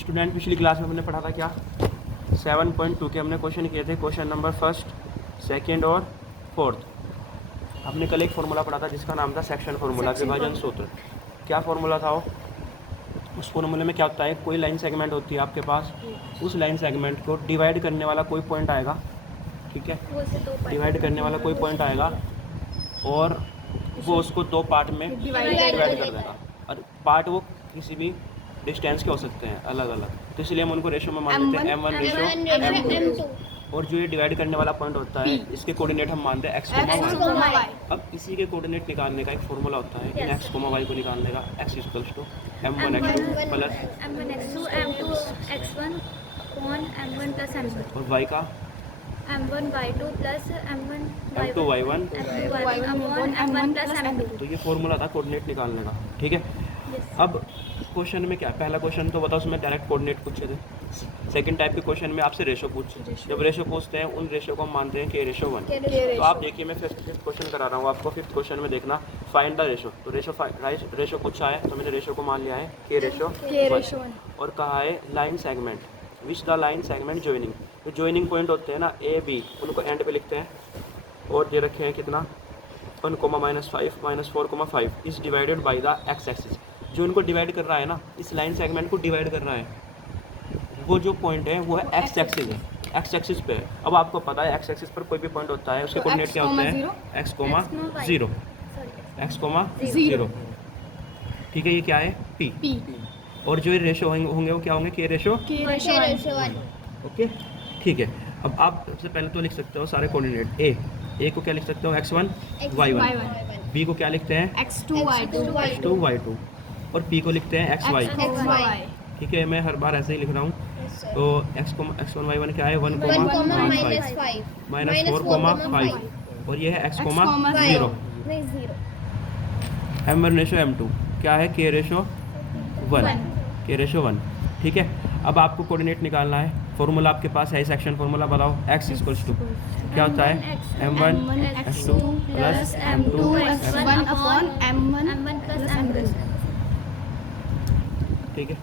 Student पिछली class में हमने पढ़ा था क्या 7.2 के हमने क्वेश्चन किए थे, क्वेश्चन नंबर फर्स्ट, सेकंड और फोर्थ। हमने कल एक फार्मूला पढ़ा था जिसका नाम था सेक्शन फार्मूला, विभाजन सूत्र। क्या फार्मूला था वो? उस फार्मूले में क्या होता है, कोई लाइन सेगमेंट होती है आपके पास, उस लाइन सेगमेंट को डिवाइड करने वाला कोई पॉइंट आएगा, ठीक है, डिवाइड करने वाला कोई पॉइंट आएगा और वो उसको दो पार्ट में डिवाइड कर देगा। और पार्ट वो किसी भी डिस्टेंस के हो सकते हैं अलग अलग, तो इसलिए हम उनको रेशो में मान लेते हैं m1 रेशो m2। और जो ये डिवाइड करने वाला पॉइंट होता है इसके कोऑर्डिनेट हम मानते हैं x, y। अब इसी के कोऑर्डिनेट निकालने का एक फॉर्मूला होता है, इन x, y को निकालने का x = m1 x2 plus m1 x2 m2 x1 m1 plus m2 और y का m1 y2 plus m1 m2 y1 m1 plus m2। तो ये फॉर्मूला था कोऑर्डिनेट निकालने का, ठीक है। अब क्वेश्चन में क्या, पहला क्वेश्चन तो बताओ उसमें डायरेक्ट कोऑर्डिनेट पूछे थे। सेकंड टाइप के क्वेश्चन में आपसे रेशो पूछे, जब रेशो पूछते हैं उन रेशो को हम मानते हैं k/1। तो आप देखिए मैं फिफ्थ क्वेश्चन करा रहा हूँ आपको। फिफ्थ क्वेश्चन में देखना फाइंड द रेशो, तो रेशो पूछा है तो मैंने रेशो को मान लिया है k/1 और कहा है line segment which the line segment joining. जो जॉइनिंग पॉइंट होते हैं ना a b, उनको एंड पे लिखते हैं और ये रखे हैं कितना 1, -5 -4, 5 is divided by the x axis. जो इनको डिवाइड कर रहा है ना, इस लाइन सेगमेंट को डिवाइड कर रहा है, वो जो पॉइंट है वो है x एक्सिस है, x एक्सिस पे है। अब आपको पता है x एक्सिस पर कोई भी पॉइंट होता है उसके कोऑर्डिनेट क्या होते हैं x, 0 x, 0, ठीक है। ये क्या है p। और जो ये रेशो होंगे वो क्या होंगे k/1। ओके, ठीक है। अब आप सबसे पहले तो लिख सकते हो सारे कोऑर्डिनेट। a को क्या लिख सकते हो x1 y1, b को क्या लिखते हैं x2 y2 और p को लिखते हैं xy, ठीक है। मैं हर बार ऐसे ही लिख रहा हूँ। तो x1 y1 क्या है 1, -4, 5 और ये है x, 0। m1 रेशो m2 क्या है k/1, ठीक है। अब आपको कोऑर्डिनेट निकालना है। फॉर्मूला आपके पास है, सेक्शन फॉर्मूला बताओ। x = क्या होता है m1 x2 plus m2 m1 plus m2। ठीक है।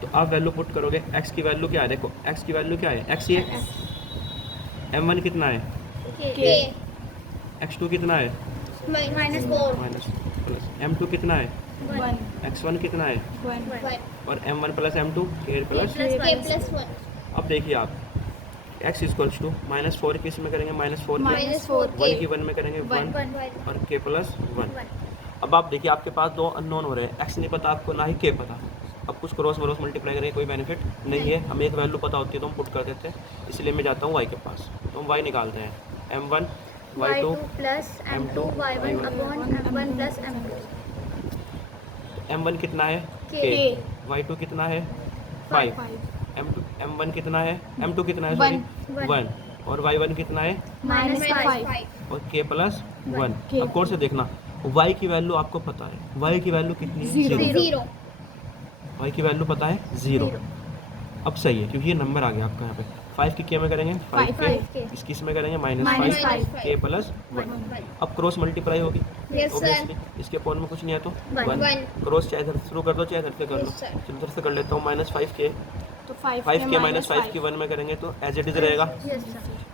तो आप वैल्यू पुट करोगे, x की वैल्यू क्या है, देखो x की वैल्यू क्या है x, ये m1 कितना है k x2 कितना है -4 प्लस m2 कितना है 1 x1 कितना है 1 और m1 plus m2 k plus. k+1। अब देखिए आप x = -4 किस में करेंगे -4 1 की 1 में करेंगे 1 और k + 1। अब आप देखिए आपके पास दो अननोन हो रहे हैं, x नहीं पता आपको ना ही k पता। अब कुछ क्रॉस मल्टीप्लाई करेंगे कोई बेनिफिट नहीं है, हमें एक वैल्यू पता होती है तो हम पुट कर देते हैं। इसलिए मैं जाता हूँ y के पास, तो हम y निकालते हैं m1 y2 plus m2 y1 upon m1 plus m2। m1 कितना है k y2 कितना है 5 m1 कितना है m2 कितना है सॉरी 1 और y1 कितना है -5 और k + 1। अब कौन से देखना y की वैल्यू आपको पता है, y की वैल्यू कितनी है 0। y की वैल्यू पता है 0। अब सही है क्योंकि ये नंबर आ गया आपका यहाँ पे। 5 की k में करेंगे 5k, इसकी इसमें करेंगे -5 k + 1। अब क्रॉस मल्टीप्लाई होगी ऑब्वियसली, इसके पॉइंट में कुछ नहीं है तो 1 क्रॉस चाहे इधर शुरू कर दो चाहे इधर से कर लो। चलो इधर से कर लेता हूँ -5k, तो 5k -5 की 1 में करेंगे तो एज इट इज रहेगा।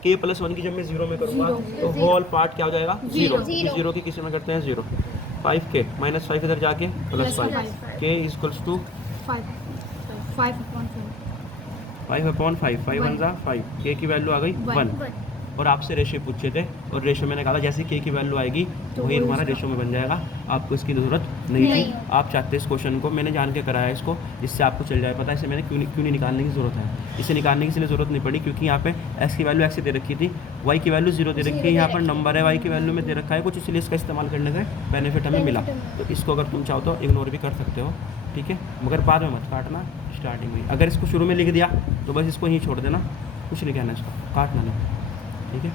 k + 1 की जब मैं 0 में करूँगा तो होल पार्ट क्या हो जाएगा 0। 0 की किसी में करते हैं 0। 5k -5 इधर जाके +5 k = 5/5 5 1 = 5 k की वैल्यू आ गई 1। और आपसे रेशो पूछे थे और रेशो मैंने कहा था जैसे k की वैल्यू आएगी वही हमारा रेशो में बन जाएगा। आपको इसकी ज़रूरत नहीं थी, आप चाहते इस क्वेश्चन को, मैंने जान के कराया इसको जिससे आपको चल जाए पता। इसे मैंने क्यों नहीं निकालने की ज़रूरत है, इसे निकालने की इसलिए ज़रूरत नहीं पड़ी क्योंकि यहाँ पे x की वैल्यू x दे रखी थी, y की वैल्यू 0 दे रखी है, यहाँ पर नंबर है y की वैल्यू में दे रखा है कुछ, इसलिए इसका इस्तेमाल करने का बेनिफिट हमें मिला। तो इसको अगर तुम चाहो तो इग्नोर भी कर सकते हो, ठीक है, मगर बाद में मत काटना, स्टार्टिंग में। अगर इसको शुरू में लिख दिया तो बस इसको यहीं छोड़ देना, कुछ नहीं कहना इसको, काटना नहीं, ठीक है।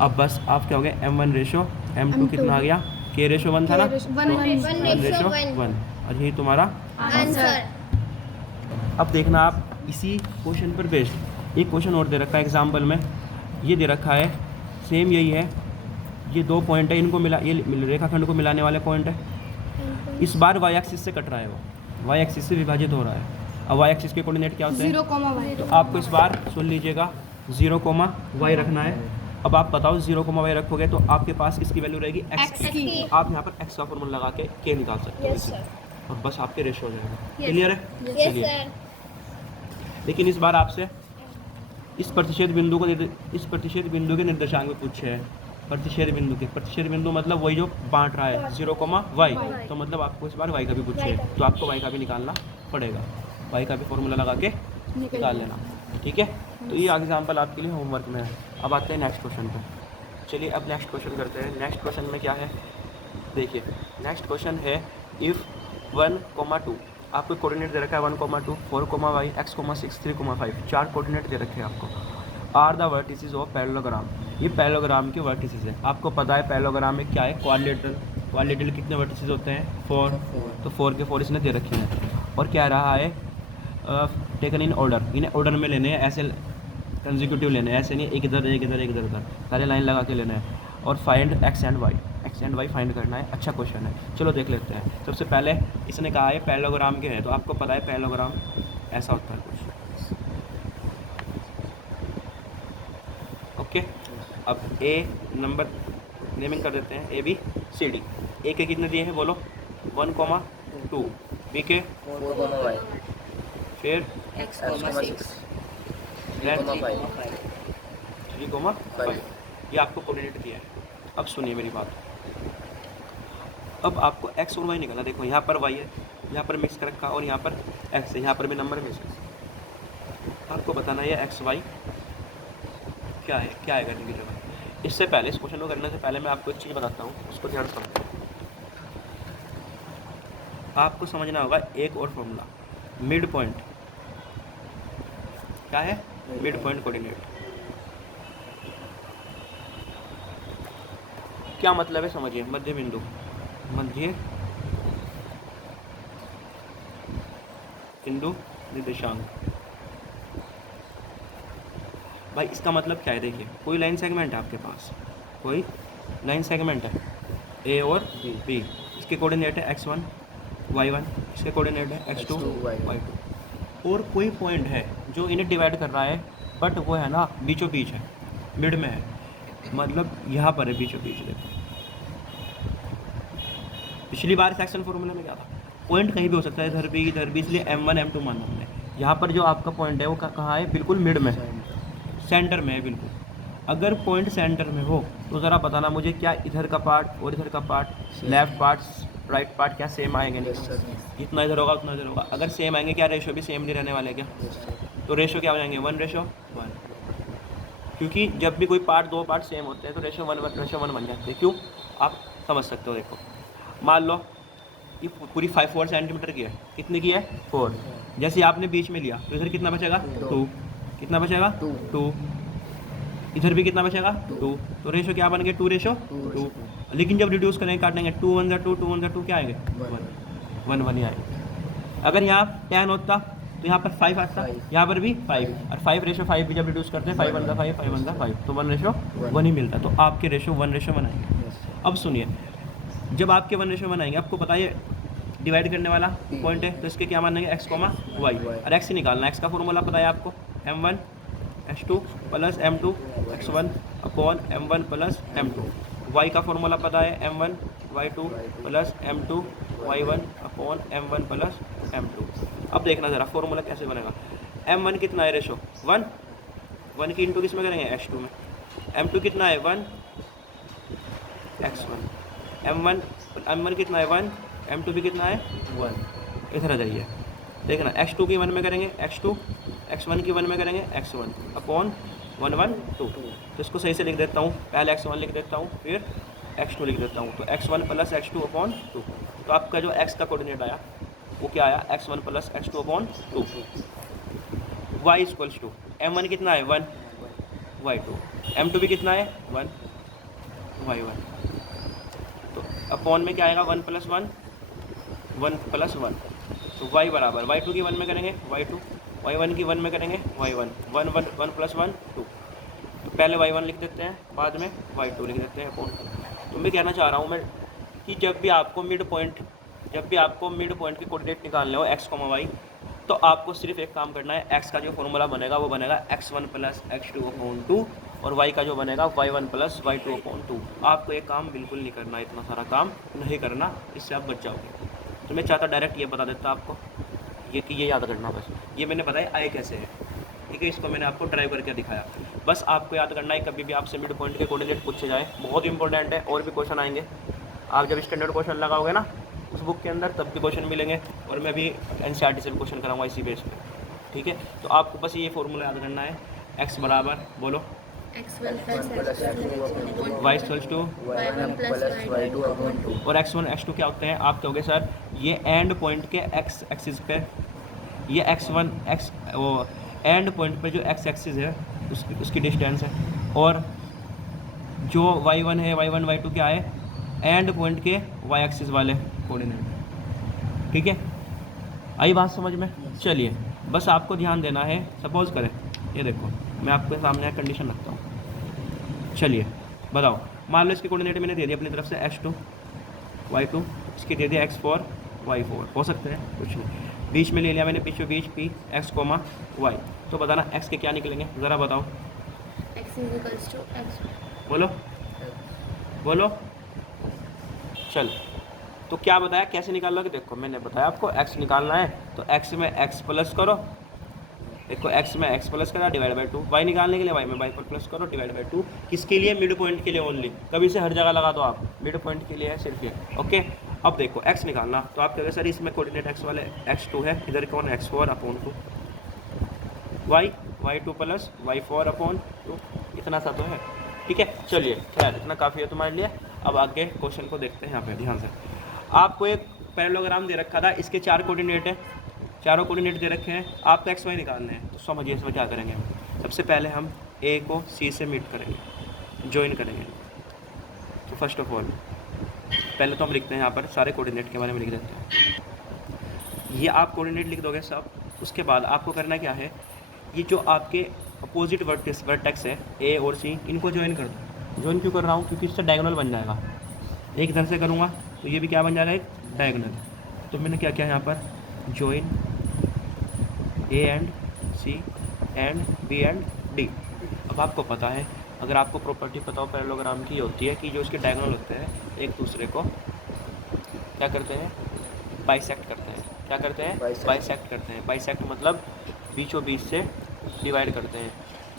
अब बस आप क्या हो गए m1 रेशो m2 कितना आ गया k/1 था ना, 1/1 और यही तुम्हारा आंसर। अब देखना आप इसी क्वेश्चन पर बेस्ड एक क्वेश्चन और दे रखा है एग्जाम्पल में, ये दे रखा है सेम यही है, ये दो पॉइंट है, इनको मिला, ये रेखाखंड को मिलाने वाले पॉइंट है। इस बार y एक्सिस से कट रहा है, वो y एक्सिस से विभाजित हो रहा है। अब वाई एक्सिस के कोऑर्डिनेट क्या होते हैं? 0, तो आपको इस बार सुन लीजिएगा 0, रखना है। अब आप बताओ 0, रखोगे तो आपके पास इसकी वैल्यू रहेगी x X की। तो आप यहाँ पर x का फॉर्मूला लगा के k निकाल सकते हो Yes, इसे। sir. और बस आपके रेशो हो जाएगा। Yes. क्लियर है? Yes, चलिए। sir. लेकिन इस बार आपसे इस प्रतिच्छेद बिंदु के निर्देशांक में पूछे हैं। प्रतिच्छेद बिंदु मतलब वही जो बांट रहा है 0, y। तो मतलब आपको इस बार y का भी पूछे Y का है, तो आपको y का भी निकालना पड़ेगा। y का भी फॉर्मूला लगा के निकाल लेना, ठीक है। तो ये एग्जाम्पल आपके लिए होमवर्क में है। अब आते हैं नेक्स्ट क्वेश्चन पे। चलिए अब नेक्स्ट क्वेश्चन करते हैं। नेक्स्ट क्वेश्चन में क्या है, देखिए नेक्स्ट क्वेश्चन है इफ़ 1, 2 आपको कोऑर्डिनेट दे रखा है 1, 2 4, y x, 6 3, 5 4 कोऑर्डिनेट दे रखे हैं आपको। Are the vertices of parallelogram, ये पैरेललोग्राम के वर्टिसेस है। आपको पता है पैरेललोग्राम में क्या है, क्वाड्रिलेटरल कितने वर्टिसेस होते हैं? 4। तो 4 के 4 इसने दे रखे हैं और कह रहा है टेकन इन ऑर्डर, इन्हें ऑर्डर में लेने हैं, ऐसे कंजिक्यूटिव लेने हैं, ऐसे नहीं एक इधर एक इधर एक इधर उधर, सारे लाइन लगा के लेने हैं। और find x and y find करना है। अच्छा क्वेश्चन है, चलो देख लेते हैं। सबसे पहले इसने कहा है पैरेललोग्राम के हैं, तो आपको पता है पैरेललोग्राम ऐसा होता है कुछ, ओके। अब ए नंबर नेमिंग कर देते हैं, ABCD। ए के कितने दिए हैं बोलो? 1, 2, बी के 4, y फिर x, 6 then 3, 5 3, 5 ये आपको कोऑर्डिनेट दिया है। अब सुनिए मेरी बात, अब आपको x और y निकालना। देखो यहाँ पर y है, यहाँ पर मिक्स कर रखा और यहाँ पर x है, यहाँ पर भी नंबर मिक्स है। आपको बताना है x y क्या है, क्या है करने की जगह। इससे पहले इस क्वेश्चन को करने से पहले मैं आपको एक चीज़ बताता हूँ, उसको ध्यान समझो। आपको समझना होगा एक और फॉर्मूला, मिड पॉइंट। क्या है? Mid point coordinate. क्या मतलब है समझिए, मध्य बिंदु, मध्य बिंदु निर्देशांक। भाई इसका मतलब क्या है, देखिए कोई लाइन सेगमेंट है आपके पास, कोई लाइन सेगमेंट है ए और बी, इसके कोऑर्डिनेट है x1 y1, इसके कोऑर्डिनेट है x2 y2। और कोई पॉइंट है जो इन्हें डिवाइड कर रहा है, बट वो है ना बीचों बीच है, मिड में है, मतलब यहाँ पर है बीचों बीच। देखो पिछली बार सेक्शन फॉर्मूला में क्या था, पॉइंट कहीं भी हो सकता है, इधर भी, इसलिए m1 m2 माना हमने। यहाँ पर जो आपका पॉइंट है वो कहाँ है? बिल्कुल मिड में, सेंटर में है बिल्कुल। अगर पॉइंट सेंटर में हो तो ज़रा बताना मुझे, क्या इधर का पार्ट और इधर का part, left part right part क्या सेम आएंगे? नहीं, जितना इधर होगा उतना इधर होगा। अगर सेम आएंगे, क्या रेशो भी सेम नहीं रहने वाले क्या? तो रेशो क्या हो जाएंगे? 1:1। क्योंकि जब भी कोई पार्ट, दो पार्ट सेम होते हैं तो रेशो 1:1 बन जाते हैं। क्यों? आप समझ सकते हो। देखो मान लो ये पूरी 4 सेंटीमीटर की है, कितनी की है? 4। जैसे आपने बीच में लिया तो इधर कितना बचेगा? 2। कितना बचेगा? 2। इधर भी कितना बचेगा? 2। तो रेशो क्या बन गया? 2:2। लेकिन जब रिड्यूस करेंगे, काटेंगे, 2 1 2 2 1 2 क्या आएंगे? 1 ही आएंगे। अगर यहाँ 10 होता तो यहाँ पर 5 आता, यहाँ पर भी 5, और 5:5 भी जब रिड्यूस करते हैं 5 1 5 5 1 5, तो 1:1 ही मिलता है। तो आपके रेशो 1:1 आएंगे। अब सुनिए, जब आपके 1:1 आएंगे, आपको पता है डिवाइड करने वाला पॉइंट है, तो इसके क्या मानेंगे? x, y। और x ही निकालना, x का फॉर्मूला पता है आपको, m1 h2 plus m2 x1 upon m1 plus m2। y का फॉर्मूला पता है m1 y2 plus m2 y1 upon m1 plus m2। अब देखना ज़रा फॉर्मूला कैसे बनेगा। m1 कितना है? रेशो 1 की इंटू किस में करेंगे? h2 में। m2 कितना है? 1 x1। m1 कितना है? 1। m2 भी कितना है? 1। इधर आ जाइए, देखना x2 की 1 में करेंगे x2, x1 की 1 में करेंगे x1 अपॉन 1 1 2। तो इसको सही से लिख देता हूँ, पहले x1 लिख देता हूँ, फिर x2 लिख देता हूँ। तो x1 प्लस x2 अपॉन 2। तो आपका जो x का कोऑर्डिनेट आया वो क्या आया? x1 plus x2 upon 2। y equals to m1 कितना है? 1 y2, m2 भी कितना है? 1 y1। तो अपॉन में क्या आएगा? 1 प्लस 1 तो y बराबर y2 की 1 में करेंगे y2, y1 की 1 में करेंगे y1, 1 प्लस 1 2। तो पहले y1 लिख देते हैं, बाद में y2 लिख देते हैं अपॉन। तो मैं कहना चाह रहा हूँ मैं कि जब भी आपको मिड पॉइंट के कोऑर्डिनेट निकालने हो x, y, तो आपको सिर्फ एक काम करना है, x का जो फॉर्मूला बनेगा वो बनेगा x1 प्लस x2/2 और y का जो बनेगा y1 प्लस y2/2। आपको ये काम बिल्कुल नहीं करना, इतना सारा काम नहीं करना, इससे आप बच जाओगे। तो मैं चाहता डायरेक्ट ये बता देता आपको, ये कि ये याद करना बस। ये मैंने बताया आए कैसे है, ठीक है, इसको मैंने आपको ड्राइव करके दिखाया। बस आपको याद करना है, कभी भी आपसे मिड पॉइंट के कोऑर्डिनेट पूछे जाए, बहुत इंपॉर्टेंट है। और भी क्वेश्चन आएंगे, आप जब स्टैंडर्ड क्वेश्चन लगाओगे ना उस बुक के अंदर, तब भी क्वेश्चन मिलेंगे, और मैं भी एनसीईआरटी से भी क्वेश्चन कराऊंगा इसी बेस पे, ठीक है। तो आपको बस ये फॉर्मूला याद करना है, x बराबर बोलो x1 plus x2 y equals to y1 plus y2/2 और x1 x2 क्या होते हैं, आप कहोगे सर ये एंड पॉइंट के x एक्सिस पे, ये x1 x वो एंड पॉइंट पे जो x एक्सिस है उसकी डिस्टेंस है, और जो y1 है y1 y2 क्या है, एंड पॉइंट के y एक्सिस वाले कोऑर्डिनेट, ठीक है। आई बात समझ में? चलिए बस आपको ध्यान देना है। सपोज करें, ये देखो मैं आपके सामने कंडीशन रखता हूँ, चलिए बताओ, मान लो इसके कोऑर्डिनेट मैंने दे दिया अपनी तरफ से x2 y2, इसके दे दिया x4 y4, हो सकते हैं कुछ नहीं, बीच में ले लिया मैंने बीच p x, y। तो बताना x के क्या निकलेंगे, ज़रा बताओ, x equals to x। बोलो बोलो। चल तो क्या बताया, कैसे निकाल लोगे? देखो मैंने बताया आपको x निकालना है, तो x में x प्लस करो, देखो x में x प्लस करा डिवाइड बाई 2, y निकालने के लिए y में y पर प्लस करो डिवाइड बाई 2। किसके लिए? मिड पॉइंट के लिए ओनली, कभी से हर जगह लगा दो आप, मिड पॉइंट के लिए है सिर्फ ये, ओके। अब देखो x निकालना, तो आप कहोगे सर इसमें कोऑर्डिनेट x वाले x2 है, इधर कौन है x4/2, y2 प्लस y4/2, इतना सा तो है, ठीक है। चलिए खैर इतना काफ़ी है तुम्हारे लिए। अब आगे क्वेश्चन को देखते हैं, यहाँ पे ध्यान से। आपको एक पैरेललोग्राम दे रखा था, इसके 4 कोऑर्डिनेट हैं, चारों कोऑर्डिनेट दे रखे हैं, आपको x y निकालने हैं। तो समझिए इसमें क्या करेंगे हम। सबसे पहले हम a को c से मीट करेंगे, ज्वाइन करेंगे। तो फर्स्ट ऑफ ऑल पहले तो हम लिखते हैं यहाँ पर सारे कोऑर्डिनेट के बारे में लिख देते हैं। ये आप कोऑर्डिनेट लिख दोगे सब, उसके बाद आपको करना क्या है, ये जो आपके अपोजिट वर्टेक्स है a और c, इनको ज्वाइन कर दो। ज्वाइन क्यों कर रहा हूँ? क्योंकि इससे डायगोनल बन जाएगा, एक इधर से करूँगा तो ये भी क्या बन जाएगा, एक डायगोनल। तो मैंने क्या किया यहाँ पर, join a and c and b and d। अब आपको पता है, अगर आपको प्रॉपर्टी पता हो पैरेललोग्राम की, होती है कि जो इसके डायगोनल होते हैं एक दूसरे को क्या करते हैं, बाइसेक्ट करते हैं। क्या करते हैं? बाइसेक्ट करते हैं। बाइसेक्ट मतलब बीचों बीच से डिवाइड करते हैं।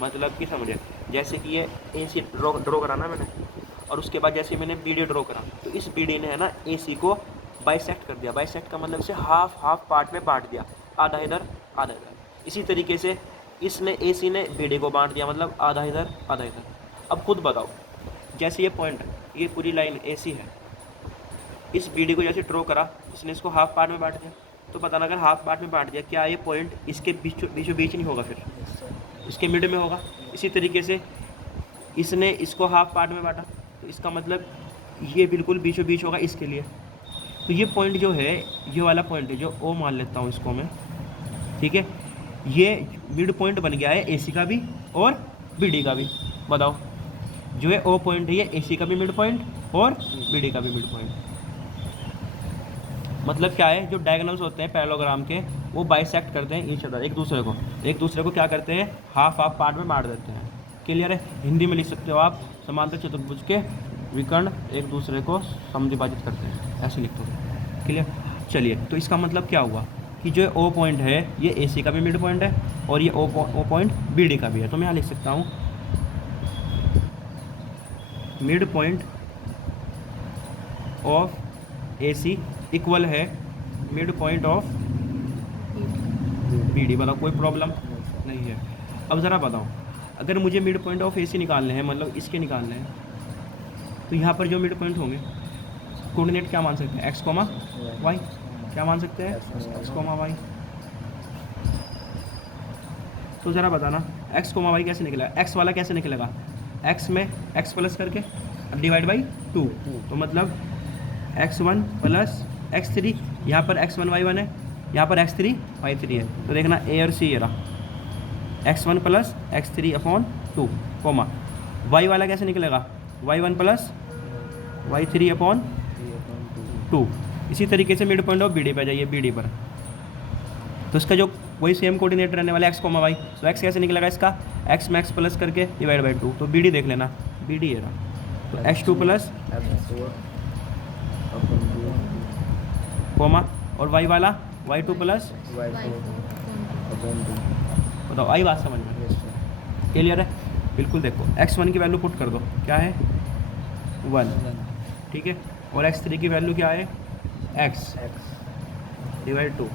मतलब कि समझे, जैसे कि ये ए सी ड्रॉ करा ना मैंने, और उसके बाद जैसे मैंने बी डी ड्रॉ करा, तो इस बी डी ने है ना ए सी को बाइसेक्ट कर दिया। बाइसेक्ट का मतलब से हाफ पार्ट में बांट दिया, आधा इधर आधा इधर। इसी तरीके से इसने ए सी ने बी डी को बांट दिया, मतलब आधा इधर आधा इधर। अब खुद बताओ, जैसे ये पॉइंट है, ये पूरी लाइन ए सी है, इस बी डी को जैसे ड्रॉ करा, इसने इसको हाफ पार्ट में बांट दिया। तो बताना, अगर हाफ पार्ट में बांट दिया, क्या ये पॉइंट इसके बीचों बीच नहीं होगा, फिर इसके मिड में होगा। इसी तरीके से इसने इसको हाफ पार्ट में बांटा, तो इसका मतलब ये बिल्कुल बीचों बीच होगा इसके लिए। तो ये पॉइंट जो है, ये वाला पॉइंट है जो ओ मान लेता हूँ इसको मैं, ठीक है। ये मिड पॉइंट बन गया है ए सी का भी और बी डी का भी। बताओ, जो है ओ पॉइंट है ये ए सी का भी मिड पॉइंट और बी डी का भी मिड पॉइंट। मतलब क्या है, जो डायगोनल्स होते हैं पैरेललोग्राम के, वो बाइसेक्ट करते हैं ईच अदर, एक दूसरे को क्या करते हैं, हाफ पार्ट में बांट देते हैं। क्लियर है? हिंदी में लिख सकते हो आप, समांतर चतुर्भुज के विकर्ण एक दूसरे को समद्विभाजित करते हैं, ऐसे लिखते हो। क्लियर? चलिए, तो इसका मतलब क्या हुआ कि जो ओ पॉइंट है ये ए सी का भी मिड पॉइंट है और ये ओ पॉइंट बी डी का भी है। तो मैं यहाँ लिख सकता हूँ mid point of A C equal है mid point of B D. बताओ, कोई प्रॉब्लम नहीं है। अब ज़रा बताओ, अगर मुझे मिड पॉइंट ऑफ ए सी निकालने हैं, मतलब इसके निकालने हैं, तो यहाँ पर जो मिड पॉइंट होंगे कोऑर्डिनेट क्या मान सकते हैं, एक्स कोमा वाई। क्या मान सकते हैं, एक्स कोमा वाई। तो ज़रा बताना, एक्स कोमा वाई कैसे निकलेगा, एक्स वाला कैसे निकलेगा, एक्स में एक्स प्लस करके डिवाइड बाई 2। तो मतलब x1 प्लस x3, यहाँ पर x1 y1 है, यहाँ पर x3 y3 है। तो देखना a और c ये रहा, x1 plus x3/2 coma. y वाला कैसे निकलेगा, y1 प्लस y3/2। इसी तरीके से mid point of B D पे जाइए, बी डी पर तो इसका जो वही सेम कोऑर्डिनेट रहने वाला है एक्स कोमा वाई, तो एक्स कैसे निकलेगा इसका, एक्स मैक्स प्लस करके डिवाइड बाई 2, तो बी डी देख लेना, बी डी है रहा, तो एक्स 2 प्लस कोमा और वाई वाला वाई 2 प्लस, बताओ आई बात समझ में, क्लियर है? बिल्कुल देखो x1 की वैल्यू पुट कर दो, क्या है 1, ठीक है, और x3 की वैल्यू क्या है x डिवाइड 2,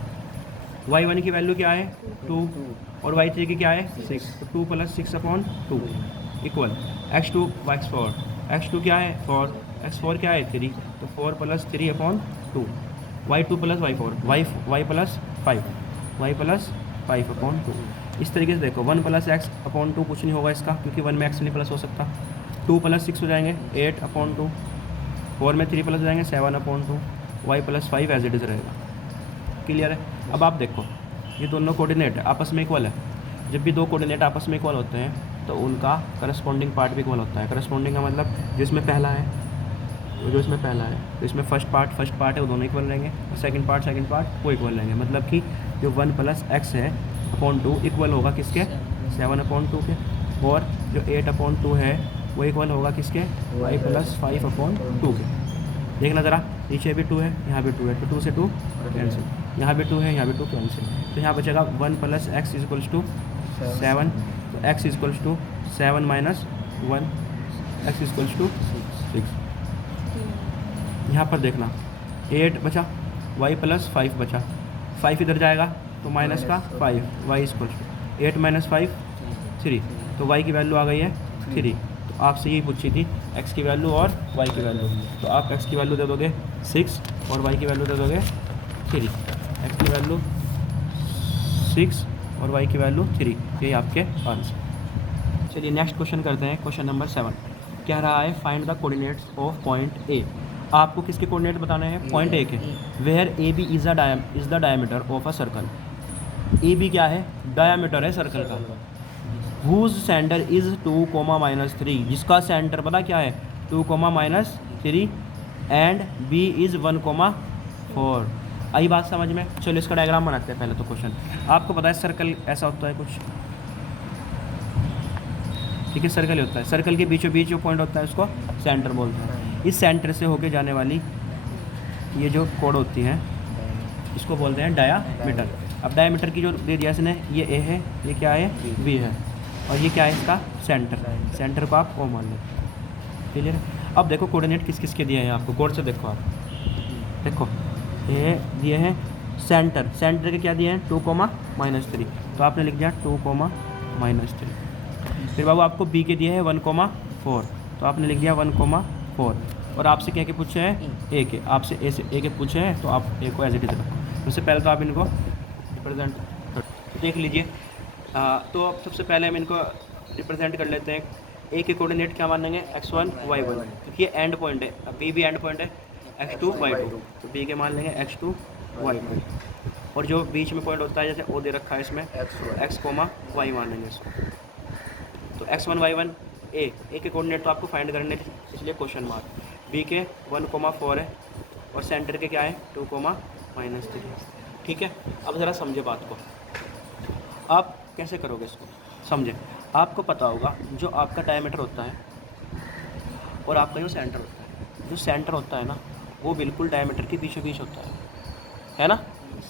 y1 की वैल्यू क्या है 2 और y3 की क्या है 6, तो 2 plus 6/2 equal x2 x4, x2 क्या है 4, x4 क्या है 3, तो 4 plus 3/2 y2 plus y4 y plus 5 y plus 5/2। इस तरीके से देखो 1 प्लस x/2 कुछ नहीं होगा इसका, क्योंकि 1 में x नहीं प्लस हो सकता, 2 प्लस 6 हो जाएंगे 8/2, 4 में 3 प्लस हो जाएंगे 7/2, y plus 5 as it is रहेगा, क्लियर है? अब आप देखो ये दोनों कोऑर्डिनेट आपस में इक्वल है, जब भी दो कोऑर्डिनेट आपस में इक्वल होते हैं तो उनका करस्पॉन्डिंग पार्ट भी इक्वल होता है। करस्पॉन्डिंग का मतलब जिसमें पहला है, जो इसमें पहला है तो इसमें फर्स्ट पार्ट है वो दोनों इक्वल रहेंगे, और सेकंड पार्ट वो इक्वल रहेंगे, मतलब कि जो 1 प्लस x है अपॉन 2 इक्वल होगा किसके 7/2 के, और जो 8/2 है वो इक्वल होगा किसके y प्लस 5/2 के। देखना ज़रा, नीचे भी 2 है, यहाँ भी 2 है, तो 2 से 2 कैंसिल, यहाँ भी 2 है, यहाँ भी 2 कैंसिल, तो यहाँ बचेगा 1 प्लस x इक्वल्स टू 7, तो x equals to 7 minus 1, x equals to 6। यहाँ पर देखना 8 बचा, y प्लस 5 बचा, 5 इधर जाएगा तो माइनस का 5, y इक्वल्स टू 8 माइनस 5 3, तो y की वैल्यू आ गई है 3। तो आपसे यही पूछी थी x की वैल्यू और y की वैल्यू, तो आप x की वैल्यू दे दोगे 6 और y की वैल्यू दे दोगे 3, x की वैल्यू 6 और y की वैल्यू 3, यही आपके आंसर। चलिए नेक्स्ट क्वेश्चन करते हैं, क्वेश्चन नंबर 7 क्या रहा है, find the coordinates of point A. आपको किसके कोऑर्डिनेट बताने हैं, पॉइंट ए के, where A B is the diameter of a circle, A B क्या है डायमीटर है सर्कल का, हुज सेंटर इज़ 2, जिसका सेंटर पता क्या है 2, एंड बी इज़ 1, आई बात समझ में? चलो इसका डायग्राम बनाते हैं पहले तो। क्वेश्चन आपको पता है सर्कल ऐसा होता है कुछ, ठीक है, सर्कल ही होता है, सर्कल के बीचों बीच जो पॉइंट होता है उसको सेंटर बोलते हैं। इस सेंटर से होके जाने वाली ये जो कोड होती है इसको बोलते हैं डायामीटर। अब डायामीटर की जो दे दिया इसने, ये ए है, ये क्या है बी है, और ये क्या है इसका सेंटर को आप ओ मान लो, क्लियर? अब देखो कोऑर्डिनेट किस किस के दिए हैं आपको, गौर से देखो आप, देखो ये दिए हैं सेंटर के क्या दिए हैं 2, तो आपने लिख दिया 2, फिर बाबू आपको बी के दिए हैं 1, तो आपने लिख दिया 1, और आपसे क्या के पूछे हैं ए के, आपसे ए के पूछे हैं तो आप ए को एज इट इज रखो। उससे पहले तो आप इनको रिप्रेजेंट देख लीजिए। तो अब सबसे पहले हम इनको रिप्रेजेंट कर लेते हैं। ए के कोऑर्डिनेट क्या मानेंगे x1 y1, क्योंकि ये एंड पॉइंट है, अब बी भी एंड पॉइंट है x2 y2, तो बी के मान लेंगे x2 y2, और जो बीच में पॉइंट होता है जैसे ओ दे रखा है इसमें x, y मान लेंगे इसको। तो x1 y1 ए के कोऑर्डिनेट तो आपको फाइंड करने इसलिए क्वेश्चन मार्क, बी के 1, है, और सेंटर के क्या है 2, ठीक है। अब ज़रा समझे बात को, आप कैसे करोगे इसको समझे। आपको पता होगा जो आपका डायमीटर होता है और आपका जो सेंटर होता है, जो सेंटर होता है ना वो बिल्कुल डायमीटर के बीचों बीच होता है ना।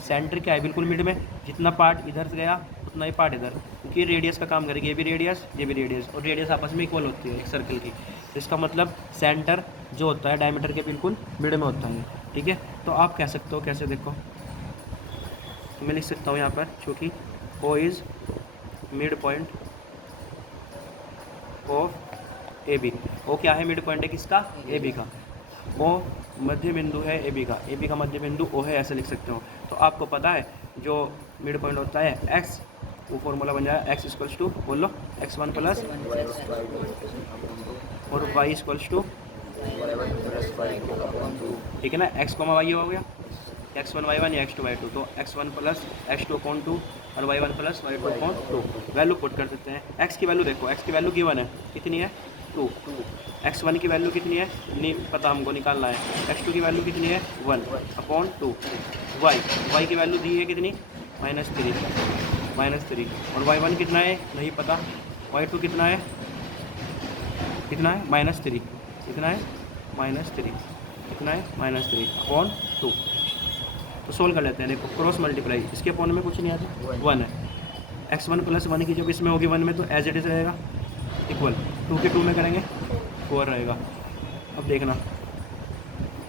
सेंटर क्या है बिल्कुल मिड में, जितना पार्ट इधर से गया उतना ही पार्ट इधर, क्योंकि रेडियस का काम करेगी, ये भी रेडियस और रेडियस आपस में इक्वल होती है एक सर्कल की, तो इसका मतलब सेंटर जो होता है डायमीटर के बिल्कुल मिड में होता है, ठीक है। तो आप कह सकते हो कैसे, देखो तो मैं लिख सकता हूँ यहाँ पर, चूँकि O is mid point of A B, O क्या है मिड पॉइंट है किसका ए बी का, ओ मध्य बिंदु है ए बी का मध्य बिंदु ओ है, ऐसे लिख सकते हो। तो आपको पता है जो मिड पॉइंट होता है एक्स, वो फॉर्मूला बन जाएगा एक्स इक्वल्स टू, बोलो x1 प्लस और y इक्वल्स टू, ठीक है ना, x, y हो गया x1 y1 या x2 y2, तो x1 प्लस x2/2 और y1 plus y2/2 value put कर देते हैं। x की वैल्यू देखो, x की वैल्यू गिवन है कितनी है 2, x1 की वैल्यू कितनी है नहीं पता, हमको निकालना है। x2 की वैल्यू कितनी है 1/2, y की वैल्यू दी है कितनी -3 और y1 कितना है नहीं पता, y2 कितना है -3, कितना है -3, कितना है -3/2। तो सोल्व कर लेते हैं। देखो क्रॉस मल्टीप्लाई, इसके अपॉन में कुछ नहीं आता, 1 है। x1 + 1 की जब इसमें होगी 1 में तो एज इट इज़ रहेगा इक्वल, 2 के 2 में करेंगे 4 रहेगा। अब देखना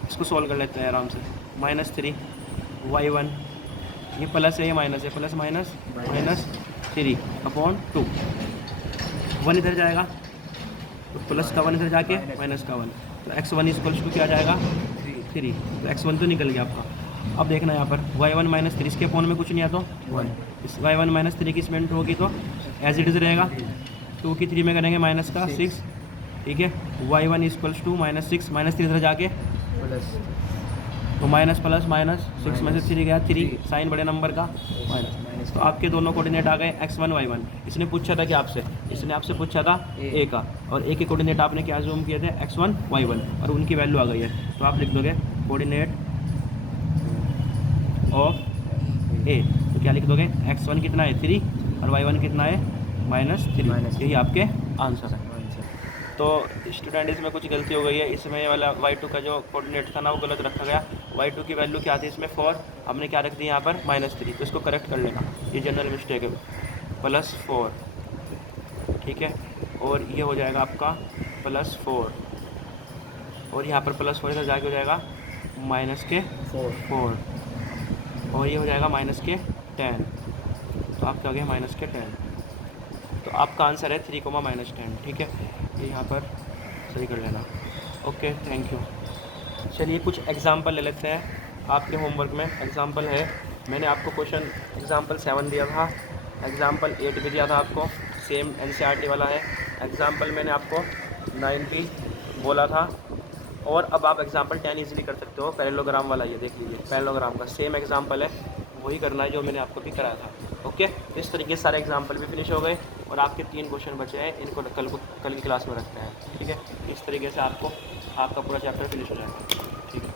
इसको सोल्व कर लेते हैं आराम से। -3 y1, ये प्लस है ये माइनस है, प्लस माइनस -3/2। 1 इधर जाएगा तो प्लस का 1 इधर जाके माइनस का 1, तो x1 = क्या आ जाएगा 3, तो x1 तो निकल गया आपका। अब देखना यहाँ पर y1 - 3, इसके अपॉन में कुछ नहीं आता, 1। इस y1 - 3 की इसमेंट होगी तो एज इट इज़ रहेगा, 2 की 3 में करेंगे माइनस का 6, ठीक है। y1 = -6, -3 इधर जाके तो माइनस प्लस -6 में से 3 गया 3, साइन बड़े नंबर का माइनस। तो आपके दोनों कोऑर्डिनेट आ गए x1 y1। इसने पूछा था कि इसने आपसे पूछा था a का, और a के कोऑर्डिनेट आपने क्या जूम किए थे x1 y1, और उनकी वैल्यू आ गई है। तो आप लिख दोगे कोऑर्डिनेट ऑफ a, तो क्या लिख दोगे x1 कितना है 3 और y1 कितना है -3। यही आपके आंसर है। तो स्टूडेंट इसमें कुछ गलती हो गई है, इसमें ये वाला y2 का जो कोऑर्डिनेट था ना वो गलत रखा गया। y2 की वैल्यू क्या थी इसमें 4, हमने क्या रख दी यहाँ पर -3, तो इसको करेक्ट कर लेना, ये जनरल मिस्टेक है, +4, ठीक है। और ये हो जाएगा आपका +4, और यहाँ पर +4 इधर जाके हो जाएगा -4, और ये हो जाएगा -10, तो आपका आ गया -10। तो आपका आंसर है 3, -10, ठीक है। ये यहाँ पर सही कर लेना। Okay, thank you. चलिए कुछ एग्जांपल ले लेते हैं आपके होमवर्क में। एग्जांपल है, मैंने आपको क्वेश्चन एग्जांपल 7 दिया था, एग्जांपल 8 भी दिया था आपको, सेम NCERT वाला है। एग्जांपल मैंने आपको 9 भी बोला था, और अब आप एग्जांपल 10 इजीली कर सकते हो। पैरेललोग्राम वाला ये देख लीजिए, पैरेललोग्राम का सेम एग्जांपल है, वही करना है जो मैंने आपको भी कराया था। ओके, इस तरीके से सारे एग्जांपल भी फिनिश हो गए, और आपके 3 क्वेश्चन बचे हैं, इनको कल की क्लास में रखते हैं, ठीक है। इस तरीके से आपका पूरा चैप्टर फिनिश हो जाएगा, ठीक है।